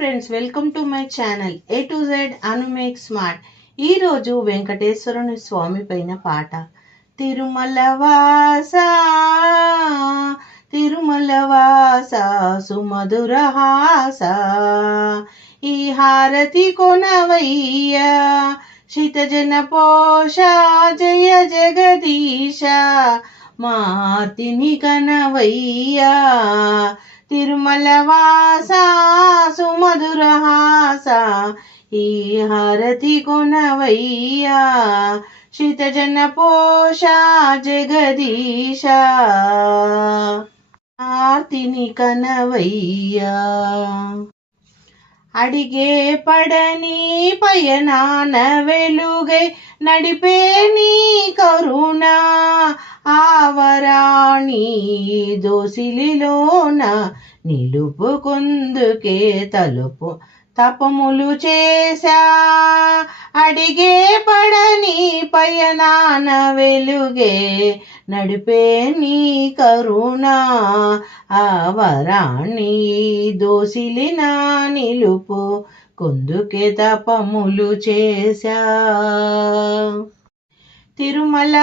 Friends welcome to my channel A to Z అనుమేక్ smart ఈరోజు వెంకటేశ్వరుని స్వామి పైన పాట. తిరుమల వాస తిరుమల వాస సుమధుర హాస. ఈ హారతి కొనవయ్య శితజన పోష జయ జగదీశ. మార్తిని కనవయ్యా తిరుమల వాస సుమధుర ఈ హారతి కొనవయ్యా. శితజన పోష జగదీశ. ఆర్తిని కనవయ్యా. అడిగే పడని పయనాన వెలుగై నడిపే నీ కరుణా ఆవరాణి దోసిలిలోన నిలుపుకుందుకే తలుపు తపములు చేశా. అడిగే పడని పయనాన వెలుగే నడిపే నీ కరుణ. ఆవరాణి దోసిలిన నిలుపు కొందుకే తపములు చేశా. తిరుమల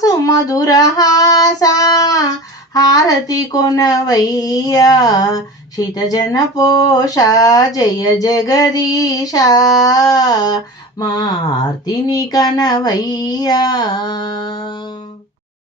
సుమధురహాస హారతి కొనవయ్యా శితజన పోష జయ జగదీశ మార్తిని కనవయ్యా.